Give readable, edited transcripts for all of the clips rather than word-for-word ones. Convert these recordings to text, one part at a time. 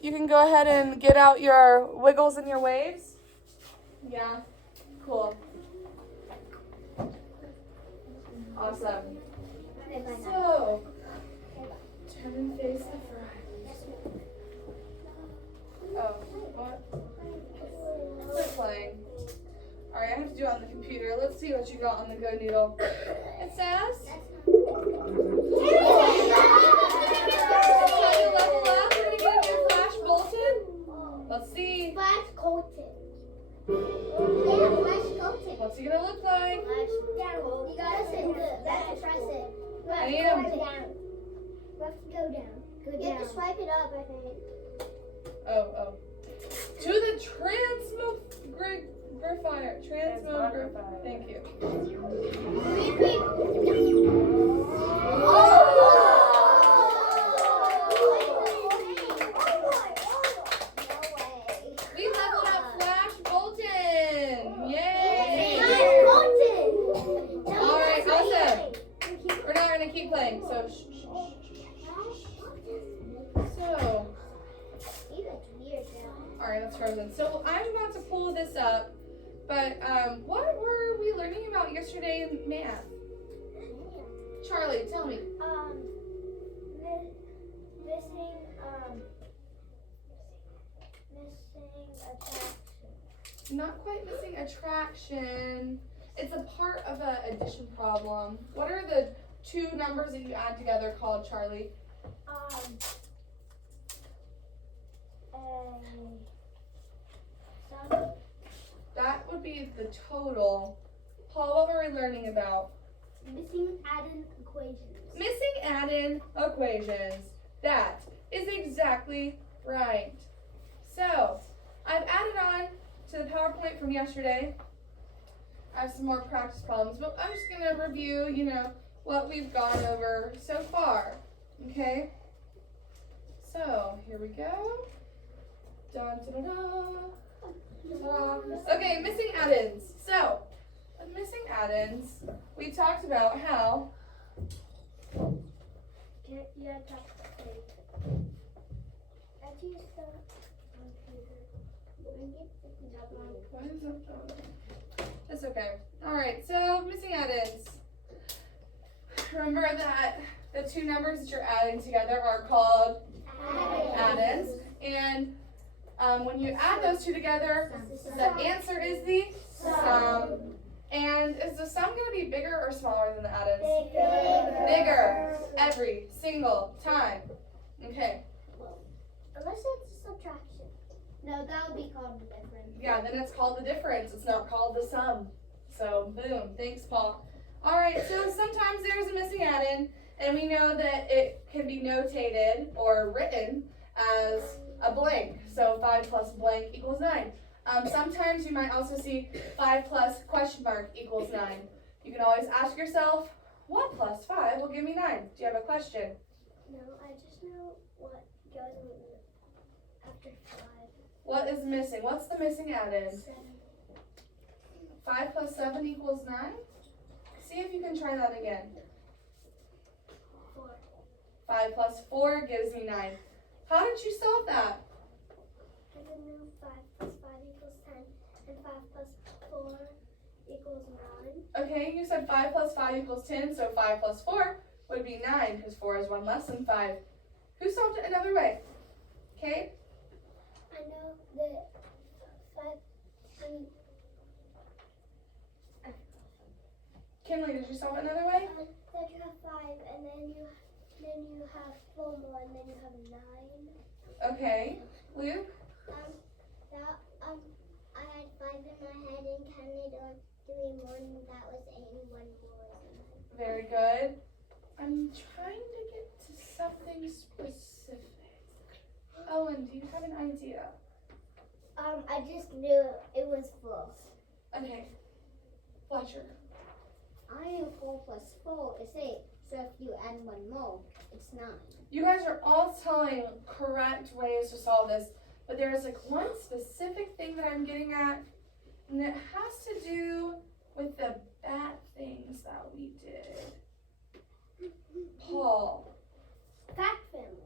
You can go ahead and get out your wiggles and your waves. Yeah, cool. Awesome. So, turn and face the front. Oh, what? Quit playing. Alright, I have to do it on the computer. Let's see what you got on the Go Noodle. It says... How you level up? We're going to get your Flash Bolton. Let's see. Flash Colton. Yeah, Flash Colton. What's he going to look like? You gotta sit good. Let's press it. I need him. Down. You have to go down. Go down. You have to swipe it up, I think. Oh. To the transmogrifier. Transmogrifier. Thank you. We leveled up Flash Bolton. Yay! Flash Colton. All right, awesome. We're not gonna keep playing. So. So. All right, that's frozen. So I'm about to pull this up, but what were we learning about yesterday in math? Charlie, tell me. Missing attraction. Not quite missing attraction. It's a part of an addition problem. What are the two numbers that you add together called, Charlie? That would be the total. Paul, what were we learning about? Missing add-in equations. Missing add-in equations. That is exactly right. So, I've added on to the PowerPoint from yesterday. I have some more practice problems, but I'm just going to review, what we've gone over so far. Okay? So, here we go. Dun, dun, dun, dun. Okay, missing add-ins. So, with missing add-ins, we talked about how... That's okay. Alright, so missing add-ins. Remember that the two numbers that you're adding together are called add-ins. And when you add those two together, the answer is the sum. And is the sum going to be bigger or smaller than the add-ins? Bigger. Every single time. Okay. Unless it's subtraction. No, that would be called the difference. Yeah, then it's called the difference. It's not called the sum. So, boom. Thanks, Paul. All right, so sometimes there's a missing add-in, and we know that it can be notated or written as a blank. So 5 plus blank equals 9. Sometimes you might also see 5 plus question mark equals 9. You can always ask yourself, what plus 5 will give me 9? Do you have a question? No, I just know what goes after 5. What is missing? What's the missing add-in? 7. 5 plus 7 equals 9? See if you can try that again. 4. 5 plus 4 gives me 9. How did you solve that? I didn't know 5 plus 5 equals 10, and 5 plus 4 equals 9. Okay, you said 5 plus 5 equals 10, so 5 plus 4 would be 9, because 4 is 1 less than 5. Who solved it another way? Okay? I know that 5, Kinley, did you solve it another way? that you have 5, and then you have 4 more, and then you have 9. Okay. Luke? I had 5 in my head and counted on 3 more, and that was 8 and 1 more. Very good. I'm trying to get to something specific. Owen, do you have an idea? I just knew it was full. Okay. Fletcher. I knew 4 plus 4 is 8, so if you add 1 more, it's 9. You guys are all telling correct ways to solve this, but there's like one specific thing that I'm getting at, and it has to do with the bad things that we did. Paul. Fact families.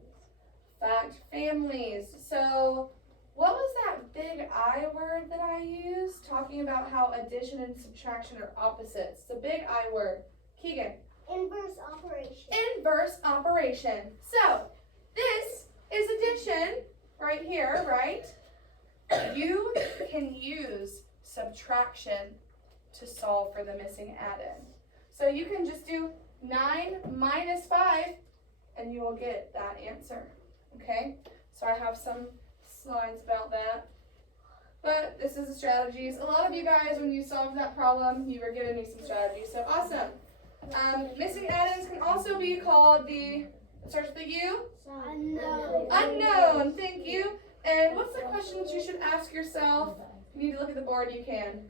Fact families. So what was that big I word that I used? Talking about how addition and subtraction are opposites. The big I word. Keegan. Inverse operation. Inverse operation. So this is addition right here, right? You can use subtraction to solve for the missing add-in. So you can just do 9 minus 5 and you will get that answer. Okay? So I have some slides about that. But this is the strategies. A lot of you guys, when you solved that problem, you were giving me some strategies. So awesome. Missing add-ins can also be called the, starts with the U? Unknown. Unknown, thank you. And what's the questions you should ask yourself? If you need to look at the board, you can.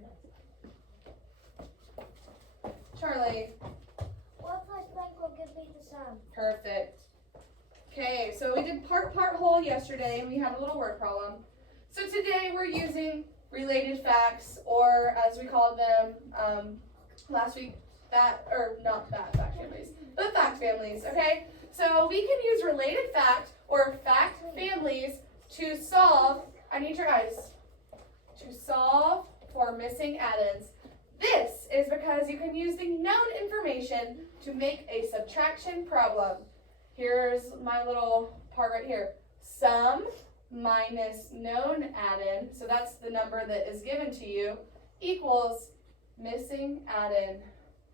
Charlie. What plus blank will give me the sum? Perfect. Okay, so we did part whole yesterday and we had a little word problem. So today we're using related facts, or as we called them last week, fact families, but fact families, okay? So we can use related fact or fact families to solve, I need your eyes, to solve for missing add-ins. This is because you can use the known information to make a subtraction problem. Here's my little part right here. Sum minus known add-in, so that's the number that is given to you, equals missing add-in.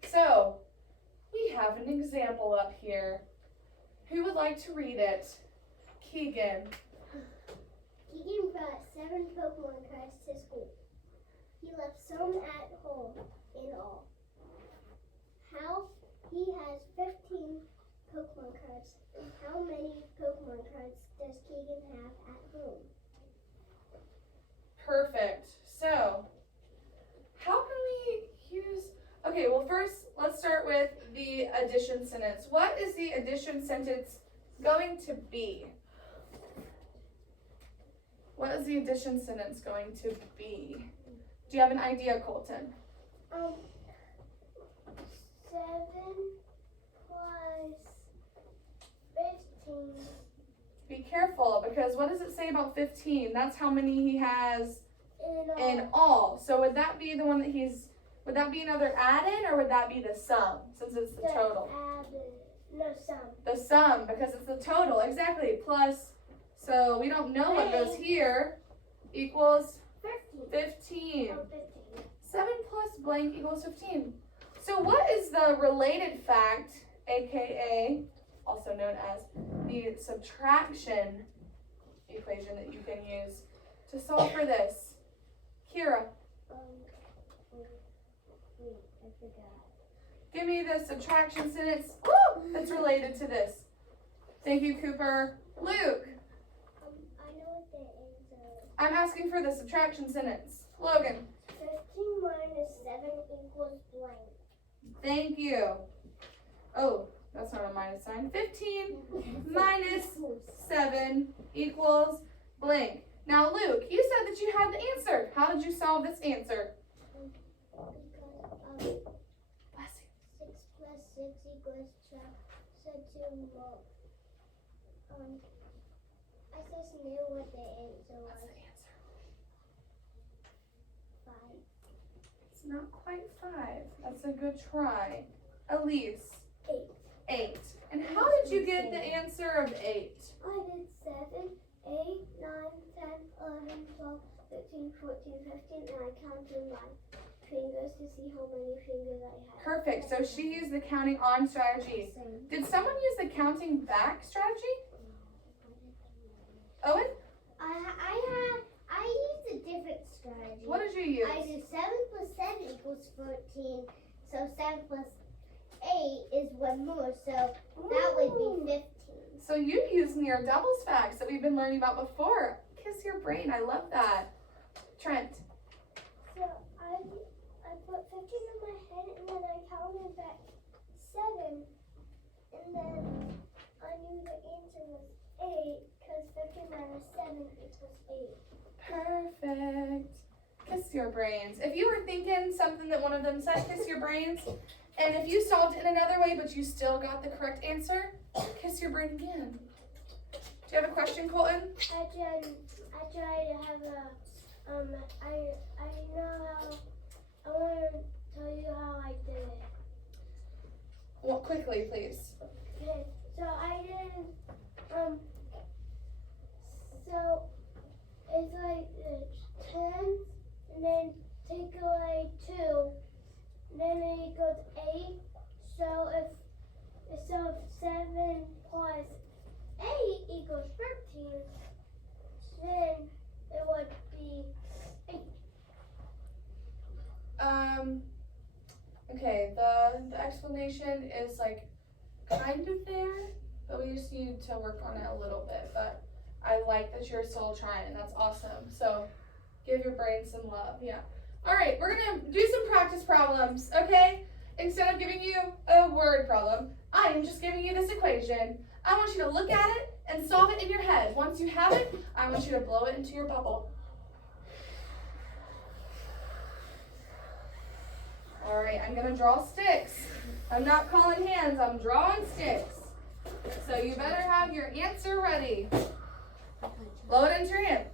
So we have an example up here. Who would like to read it? Keegan. Keegan brought 7 Pokemon cards to school. He left some at home in all. How he has 15 Pokemon cards. How many Pokemon cards does Keegan have at home? Perfect. So, how can we use, okay, well first, let's start with the addition sentence. What is the addition sentence going to be? What is the addition sentence going to be? Do you have an idea, Colton? 7 plus 15. Be careful, because what does it say about 15? That's how many he has in all. So would that be the one that would that be another add-in, or would that be the sum, since it's the total? No, sum. The sum, because it's the total, exactly, plus, so we don't know what goes here, equals 15. 7 plus blank equals 15. So what is the related fact, aka, also known as the subtraction equation that you can use to solve for this? Kira. Wait, I forgot. Give me the subtraction sentence that's related to this. Thank you, Cooper. Luke. I know what the answer is. I'm asking for the subtraction sentence. Logan. 15 minus 7 equals blank. Thank you. Oh, that's not a minus sign. 15 minus 7 equals blank. Now, Luke, you said that you had the answer. How did you solve this answer? Because Bless you. 6 plus 6 equals 12. So I just knew what the answer What's was. the answer? 5. It's not quite 5. That's a good try. Elise. 8. 8. And how did you get the answer of 8? I did 7, 8, 9, 10, 11, 12, 13, 14, 15, and I counted my fingers to see how many fingers I had. Perfect. So she used the counting on strategy. Did someone use the counting back strategy? Owen? I used a different strategy. What did you use? I did 7 plus 7 equals 14, so 7 plus 8 is 1 more, so that would be 15. So you used near doubles facts that we've been learning about before. Kiss your brain. I love that. Trent. So I put 15 in my head, and then I counted back 7, and then I knew the answer was 8, because 15 minus 7 equals 8. Perfect. Kiss your brains. If you were thinking something that one of them said, kiss your brains. And if you solved it in another way, but you still got the correct answer, kiss your brain again. Do you have a question, Colton? I tried to have a, I know how, I want to tell you how I did it. Well, quickly, please. Okay, so I did, so it's like 10, and then take away 2, and then it equals 8. So if 7 plus 8 equals 13, then it would be 8. Okay, the explanation is like kind of there, but we just need to work on it a little bit. But I like that you're still trying. That's awesome. So give your brain some love. Yeah. All right, we're gonna do some practice problems, okay? Instead of giving you a word problem, I am just giving you this equation. I want you to look at it and solve it in your head. Once you have it, I want you to blow it into your bubble. All right, I'm gonna draw sticks. I'm not calling hands, I'm drawing sticks. So you better have your answer ready. Blow it into your hand.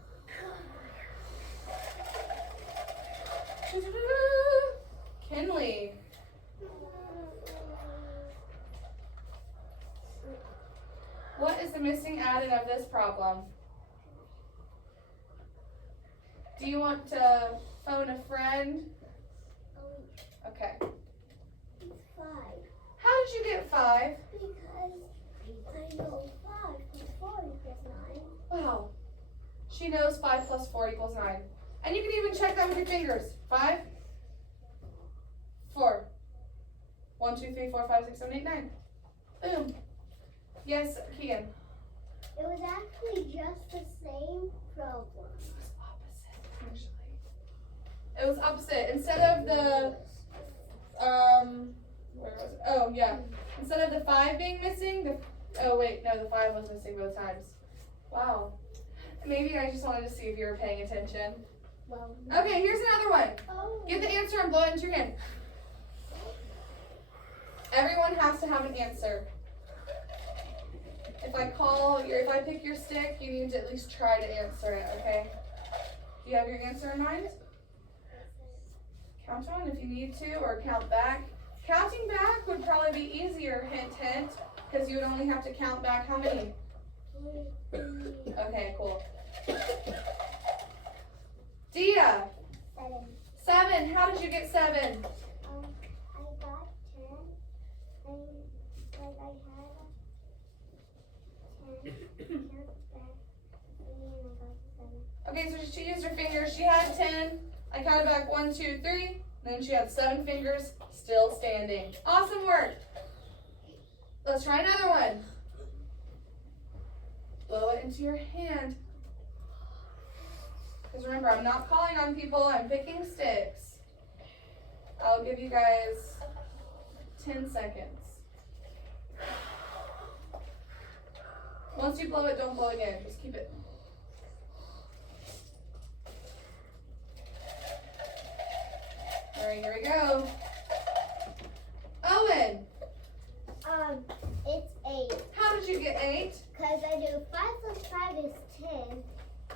Kinley. What is the missing added of this problem? Do you want to phone a friend? Okay. It's 5. How did you get 5? Because I know 5 plus 4 equals 9. Wow. She knows 5 plus 4 equals 9. And you can even check that with your fingers. 5, 4. 1, 2, 3, 4, 5, 6, 7, 8, 9. Boom. Yes, Keegan. It was actually just the same problem. It was opposite, actually. It was opposite. Instead of the, where was it? Oh, yeah. Instead of the 5 being missing, the 5 was missing both times. Wow. Maybe I just wanted to see if you were paying attention. Well, Okay, here's another one. oh. Get the answer and blow it into your hand. Everyone has to have an answer. If I pick your stick, you need to at least try to answer it, okay? Do you have your answer in mind? Count on if you need to, or count back. Counting back would probably be easier, hint, hint, because you would only have to count back how many? Okay, cool. Dia, 7. How did you get 7? I got 10, and like I had 10, count back, and then I got 7. Okay, so she used her fingers. She had 10. I counted back 1, 2, 3. Then she had 7 fingers, still standing. Awesome work. Let's try another one. Blow it into your hand. Because remember, I'm not calling on people, I'm picking sticks. I'll give you guys 10 seconds. Once you blow it, don't blow again. Just keep it. All right, here we go. Owen, It's 8. how did you get 8? Because I do 5 plus 5 is 10,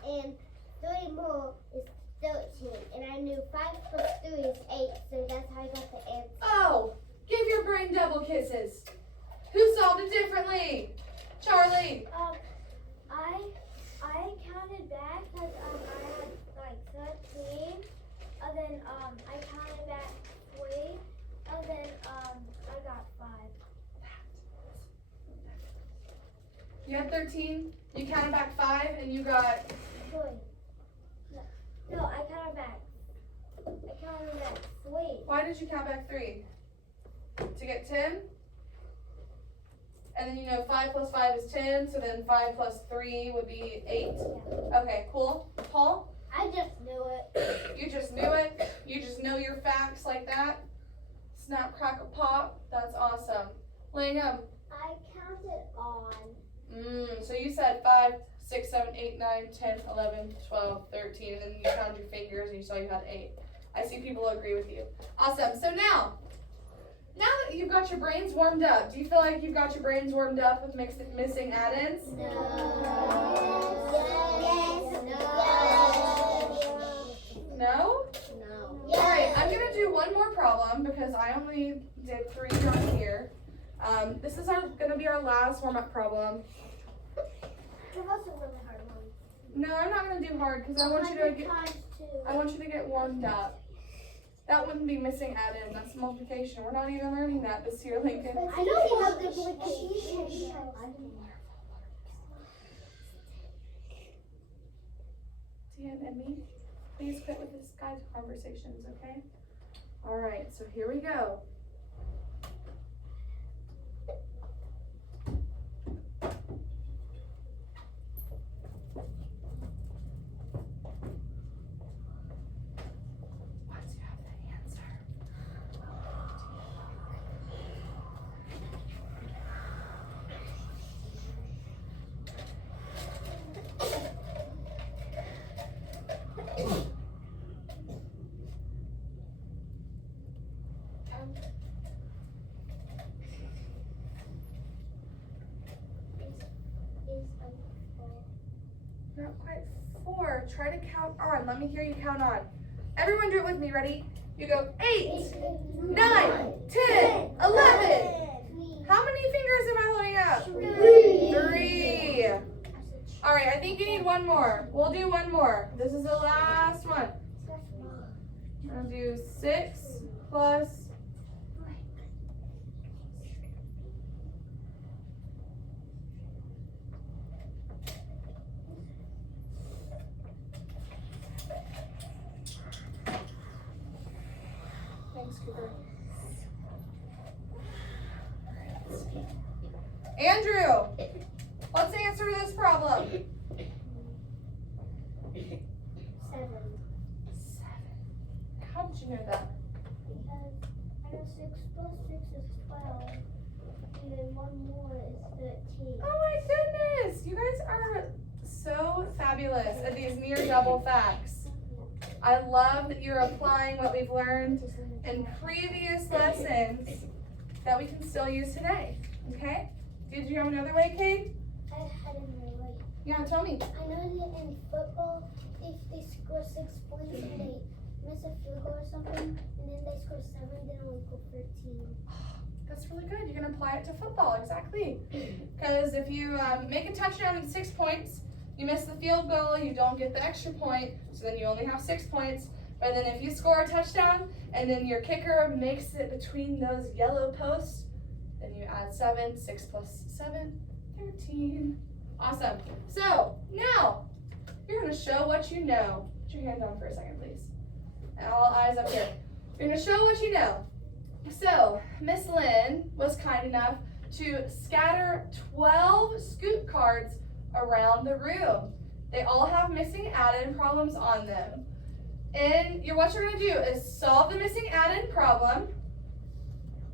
and 3 more is 13. And I knew 5 plus 3 is 8, so that's how I got the answer. Oh, give your brain double kisses. Who solved it differently? Charlie. I counted back because I had like 13, and then I counted back 3, and then I got 5. You had 13, you counted back 5, and you got... 3. No, I counted back 3. Why did you count back 3? To get 10? And then you know 5 plus 5 is 10, so then 5 plus 3 would be 8. Yeah. Okay, cool. Paul? I just knew it. You just knew it? You just know your facts like that? Snap, crackle, pop? That's awesome. Langham? I counted on. So you said 5, 6, 7, 8, 9, 10, 11, 12, 13, and then you counted your fingers and you saw you had 8. I see people agree with you. Awesome. So now, Now that you've got your brains warmed up, do you feel like you've got your brains warmed up with missing add-ins? No. Yes. No? No. Alright, I'm going to do one more problem because I only did 3 on here. This is going to be our last warm-up problem. Give us a really hard one. No, I'm not going to do hard because I want you to get warmed up. That wouldn't be missing add-in. That's multiplication. We're not even learning that this year, Lincoln. I know multiplication. Dan and me, please quit with this guy's conversations, okay? All right, so here we go. Once you have the answer. Not quite 4. Try to count on. Let me hear you count on. Everyone do it with me. Ready? You go 8, 9, 10, 11. How many fingers am I holding up? 3. All right, I think you need one more. We'll do one more. This is the last one. I'll do 6 plus. Thanks, Cooper. Andrew, what's the answer to this problem? 7. 7. How did you know that? Because I know 6 plus 6 is 12. And then 1 more is 13. Oh my goodness! You guys are so fabulous at these near double facts. I love that you're applying what we've learned in previous lessons that we can still use today. Okay? Did you have another way, Cade? I had another way. Yeah, tell me. I know that in football, if they score 6 points and they miss a field goal or something, and then they score 7, then it'll equal 13. That's really good. You can apply it to football, exactly. Because if you make a touchdown and 6 points, you miss the field goal, you don't get the extra point, so then you only have 6 points. But then if you score a touchdown and then your kicker makes it between those yellow posts, then you add 7. 6 plus 7, 13. Awesome. So now you're going to show what you know. Put your hand down for a second, please. And all eyes up here. You're going to show what you know. So Miss Lynn was kind enough to scatter 12 scoop cards around the room. They all have missing add-in problems on them. And what you're going to do is solve the missing add-in problem.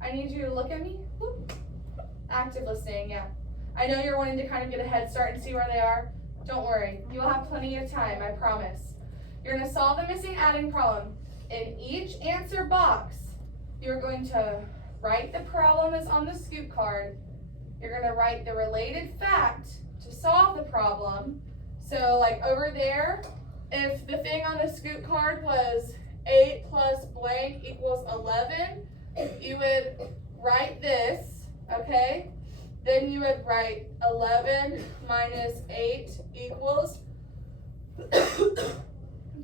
I need you to look at me. Whoop. Active listening, yeah. I know you're wanting to kind of get a head start and see where they are. Don't worry, you'll have plenty of time, I promise. You're going to solve the missing add-in problem. In each answer box, you're going to write the problem that's on the scoop card. You're going to write the related fact to solve the problem. So like over there, if the thing on the scoop card was 8 plus blank equals 11, you would write this, okay? Then you would write 11 minus 8 equals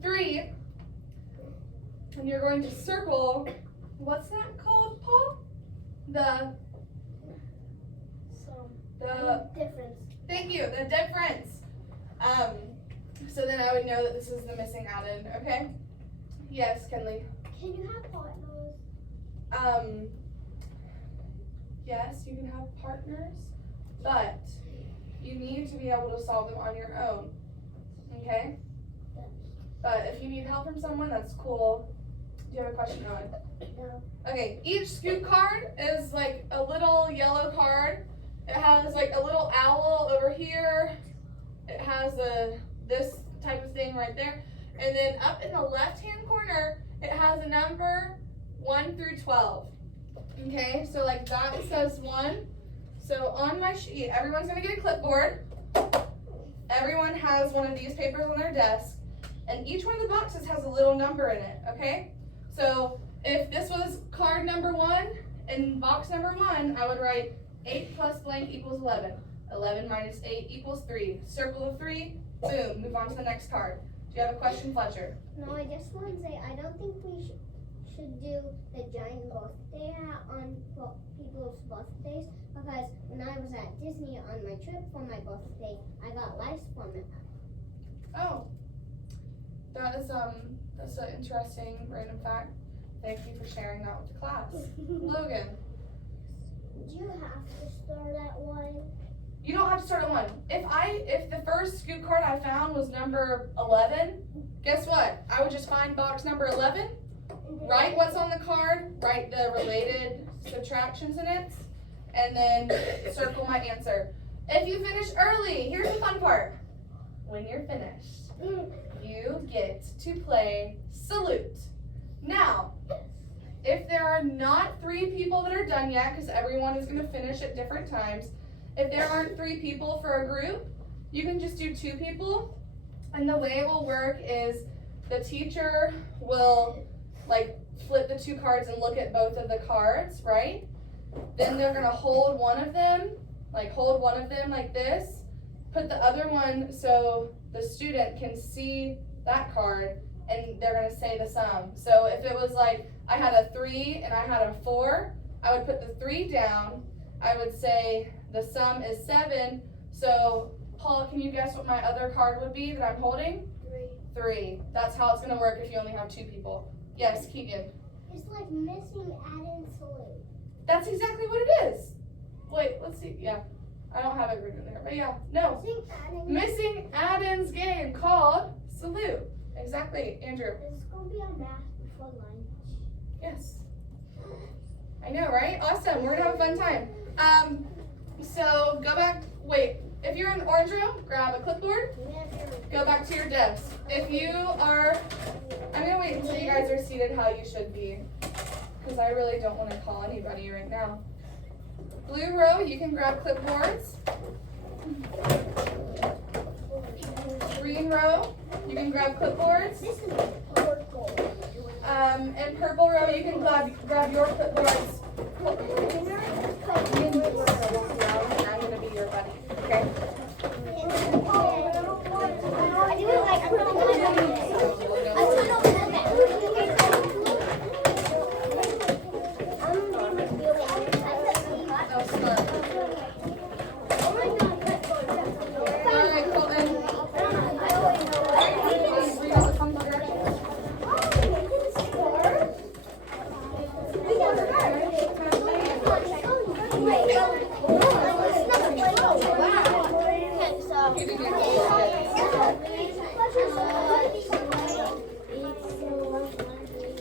3. And you're going to circle, what's that called, Paul? The Difference. Thank you, the difference. So then I would know that this is the missing add-in, okay? Yes, Kenley. Can you have partners? Yes, you can have partners, but you need to be able to solve them on your own, okay? But if you need help from someone, that's cool. Do you have a question, Owen? No. Okay, each scoop card is like a little yellow card. It has like a little owl over here. It has this type of thing right there. And then up in the left-hand corner, it has a number 1 through 12. Okay, so like that says 1. So on my sheet, everyone's gonna get a clipboard. Everyone has one of these papers on their desk, and each one of the boxes has a little number in it, okay? So if this was card number 1, in box number 1, I would write 8 plus blank equals 11. 11 minus 8 equals 3. Circle the 3, boom, move on to the next card. Do you have a question, Fletcher? No, I just want to say, I don't think we should do the giant birthday hat on people's birthdays, because when I was at Disney on my trip for my birthday, I got lice from it. Oh, that's an interesting random fact. Thank you for sharing that with the class. Logan. Do you have to start at 1? You don't have to start at 1. If the first scoop card I found was number 11, guess what? I would just find box number 11, write what's on the card, write the related subtractions in it, and then circle my answer. If you finish early, here's the fun part. When you're finished, you get to play Salute. Now, if there are not 3 people that are done yet, because everyone is going to finish at different times, if there aren't 3 people for a group, you can just do 2 people. And the way it will work is the teacher will like flip the 2 cards and look at both of the cards, right? Then they're going to hold one of them like this, put the other one so the student can see that card, and they're going to say the sum. So if it was like I had a 3 and I had a 4, I would put the 3 down. I would say the sum is 7. So Paul, can you guess what my other card would be that I'm holding? 3. That's how it's going to work if you only have 2 people. Yes, Keegan. It's like missing add and salute. That's exactly what it is. Wait, let's see. Yeah, I don't have it written there, but yeah, no. Missing add-ins game called Salute. Exactly, Andrew. It's going to be on math before lunch. Yes. I know, right? Awesome. We're going to have a fun time. So go back. Wait, if you're in the orange room, grab a clipboard. Go back to your desk. If you are, I'm going to wait until you guys are seated how you should be, because I really don't want to call anybody right now. Blue row, you can grab clipboards. Green row, you can grab clipboards. This is purple. And purple row, you can grab your clipboards. I'm going to be your buddy, okay? I do it like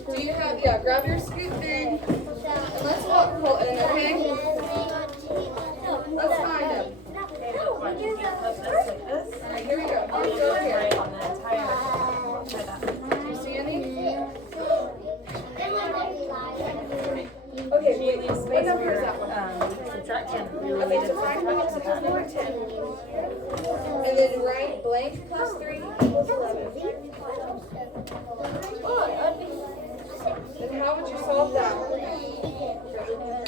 Do you have, grab your scoop thing, and let's walk Colton, okay? Let's find him. Alright, here we go. Go here. Do you see any? Okay, wait, what number is that one? Subtraction. Okay, subtract box equals number 10. And then write blank plus 3 equals 11. And how would you solve that?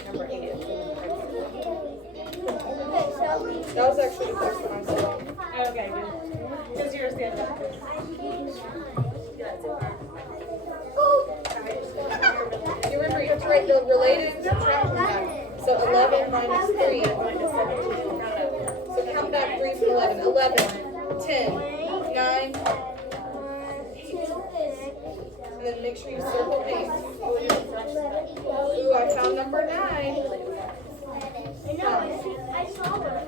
Number 8. That was actually the first one I saw. Okay, good. Because yours the other. You remember you have to write the related and subtract back. So 11 minus 3. So count back 3 from 11. 11, 10, 9, 8. And then make sure you circle 8. Ooh, I found number 9. I saw it.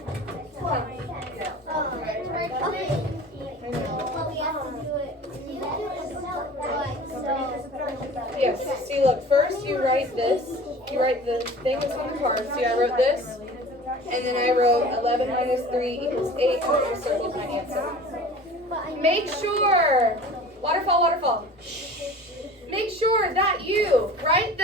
Yes, see look, first you write this. You write the thing that's on the card. See, I wrote this. And then I wrote 11 minus 3 equals 8. And I circled my answer. Make sure, waterfall. Make sure that you write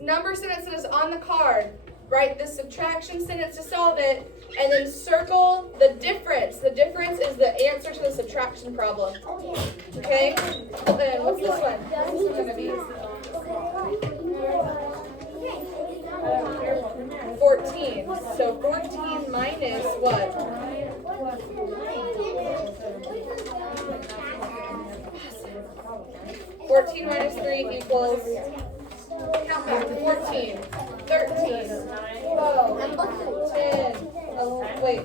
number sentence that is on the card. Write the subtraction sentence to solve it, and then circle the difference. The difference is the answer to the subtraction problem. Okay? Then what's this one? What's this one gonna be? 14. So 14 minus what? 14 minus 3 equals, count back, 14, 13, 12, 10, wait,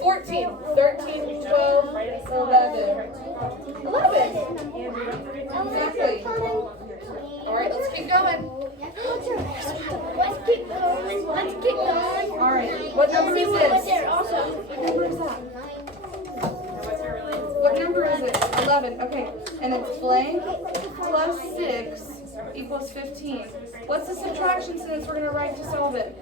14, 13, 12, 11. 11. Exactly. All right, let's keep going. Let's keep going. Let's keep going. All right, what number is this? What number is that? What number is it? 11. Okay, and it's blank plus 6 equals 15. What's the subtraction sentence we're going to write to solve it?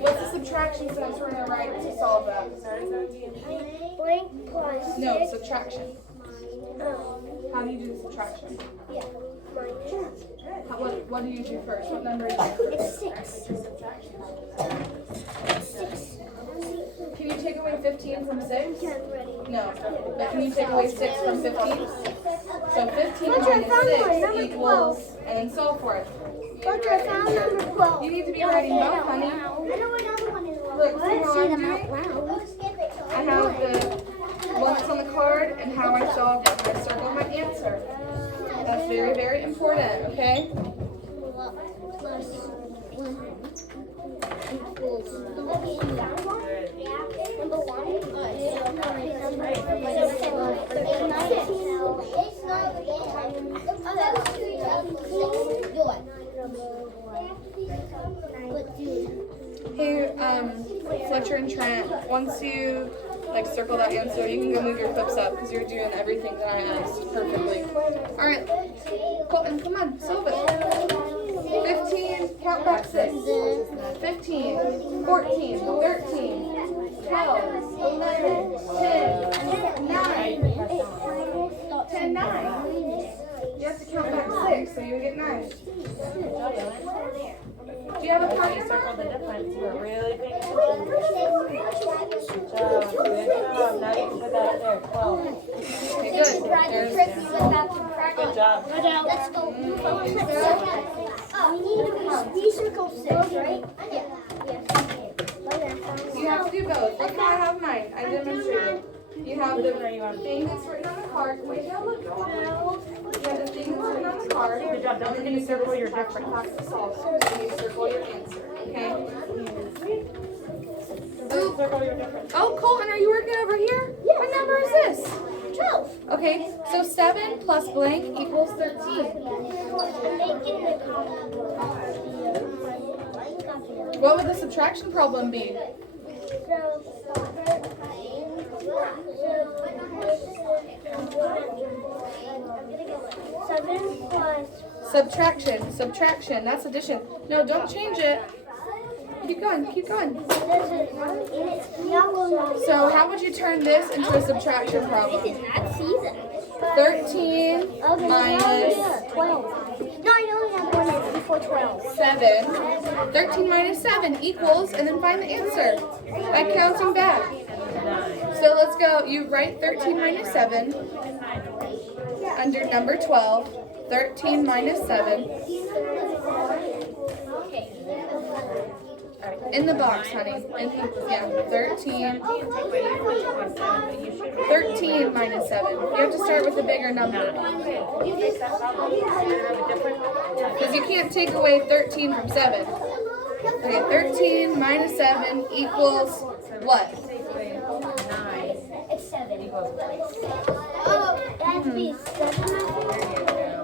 What's the subtraction sentence we're going to write to solve that? Blank plus No, 6. subtraction. How do you do the subtraction? Yeah. Minus. What do you do first? What number is it? It's 6. Can you take away 15 from 6? Yeah, I'm ready. No. But can you take away 6 from 15? So 15 Roger, I minus found 6 one, number equals, and then solve for it. Roger, I found number 12. You need to be writing both, honey. I know another one is wrong. Look, see how I'm doing? loud. I have the one that's on the card and how I solve it. I circle my answer. That's very, very important, okay? Plus 1 equals number 1. Hey, Fletcher and Trent, once you circle that answer, you can go move your clips up because you're doing everything that I asked perfectly. All right, Colton, come on, solve it. 15, count back 6. 15, 14, 13, 12, 11, 10, 9, 10, 9. You have to count back 6 so you get 9. Do you have a party? Circle the difference. You were really paying attention. Good job. Good job. Now you can put that there. 12. Okay, good. Good job. Let's go. We circle 6, right? Yeah. You have to do both. Look how I have mine. I demonstrated. You have the thing that's written on the card. Wait, now look. You have the thing that's written on the card. Good job. Don't forget to circle your difference. Have to solve it. And you circle your answer. Okay? Circle your difference. Oh, Colton, are you working over here? Yeah. What number is this? 12. Okay, so 7 plus blank equals 13. What would the subtraction problem be? Subtraction, that's addition. No, don't change it. Keep going. So how would you turn this into a subtraction problem? 13 minus 12. No, I know that one is before 12. 7. 13 minus 7 equals, and then find the answer by counting back. So let's go. You write 13 minus 7 under number 12. 13 minus 7. In the box, honey. 13. 13 minus 7. You have to start with a bigger number. Because you can't take away 13 from 7. Okay, 13 minus 7 equals what? It's 7. Oh, that would be 7.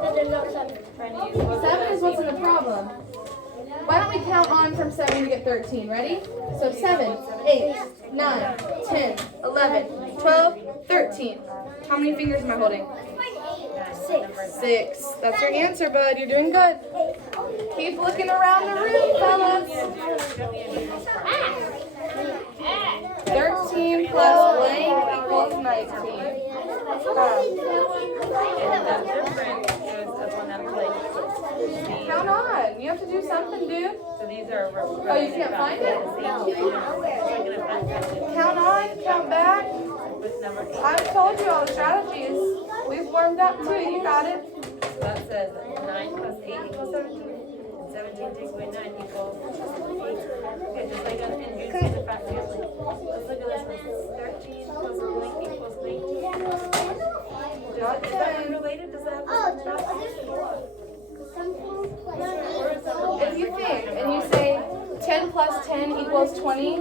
But there's no 7. 7 is what's in the problem. Why don't we count on from 7 to get 13? Ready? So 7, 8, 9, 10, 11, 12, 13. How many fingers am I holding? 6. That's your answer, bud. You're doing good. Keep looking around the room, fellas. 13 plus blank equals 19. And the difference is upon that plate. Count on. You have to do something, dude. So these are. Oh, you can't find it? Count on, count back. With number 8. I've told you all the strategies. We've warmed up too. You got it. So that says 9 plus 8 equals 17. And 17 takes away 9 equals 8. Okay, just like in the fact family. Let's look at this one. 13 plus blank equals 19. Is that unrelated? Does that have If you think and you say 10 plus 10 equals 20,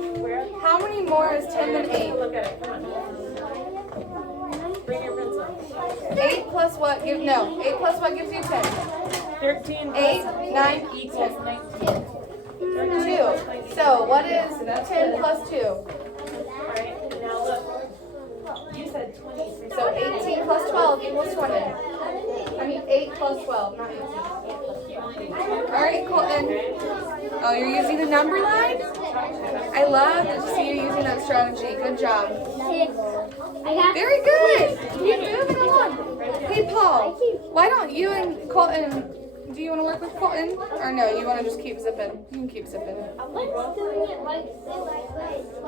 how many more is 10 than 8? Look at it. Come on. Bring your pencil. 8 plus what? 8 plus what gives you 10? 13 8, 9, equals 19. 2. So what is 10 plus 2? Alright, and now look. You said 20. So 18 plus 12 equals 20. I mean 8 plus 12, not 18. Alright, Colton. Oh, you're using the number line? I love to see you using that strategy. Good job. Very good. Keep moving along. Hey, Paul, why don't you and Colton, do you want to work with Colton? Or no, you want to just keep zipping? You can keep zipping.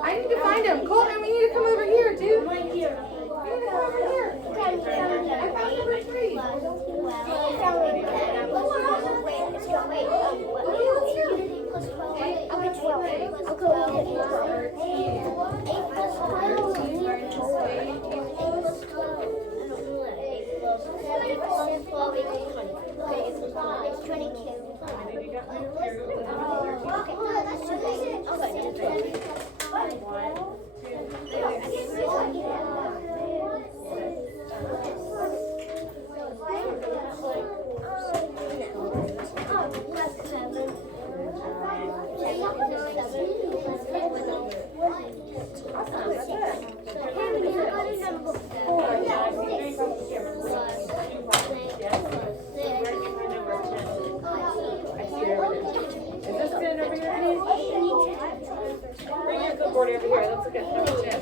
I need to find him. Colton, we need to come over here, dude. We need to come over here. I found number 3. Bring your clipboard over here. Let's look at number 10.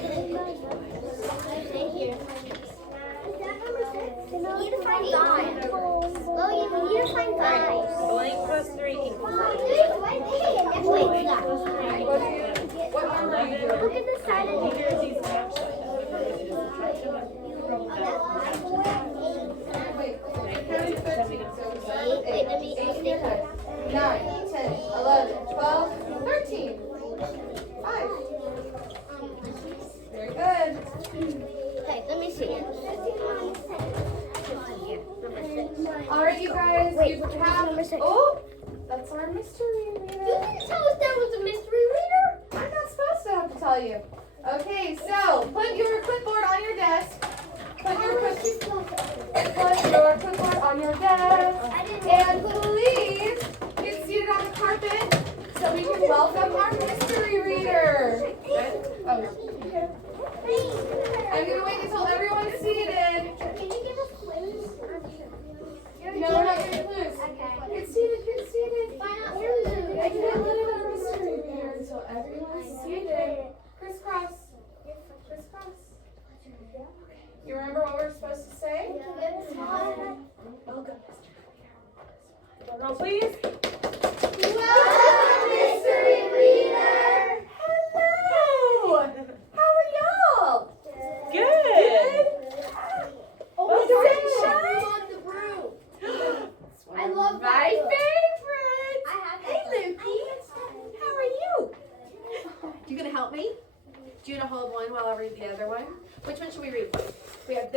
We need to find guys. Logan, we need to find guys. Blank plus 3 equals What number are you doing? Look at the side of the Here's these match signs. Wait, counting 13. So we start with 8. 8 in your head. 9, 10, 11, 12, 13. 5. Very good. Okay, let me see it. Alright, you guys, Wait, you which one's have. number 6? Oh, that's our mystery You reader. didn't tell us that was a mystery reader. I'm not supposed to have to tell you. Okay, so put your clipboard on your desk. Put your clipboard on your desk. And please get seated on the carpet so we can welcome our mystery reader. Oh, no. I'm going to wait until everyone's seated. Can you give us clues? No, we're not giving clues. Okay. Get seated, get seated. Why not I can't let our mystery reader until everyone's seated. Crisscross. Crisscross. You remember what we're supposed to say? Welcome, mystery reader. Girl, please. Welcome, mystery reader. Hello. How are y'all? Good. Oh, I love my favorite. I have Hey, Lukey. How are you? You gonna help me? Do you want to hold one while I read the other one? Which one should we read? We have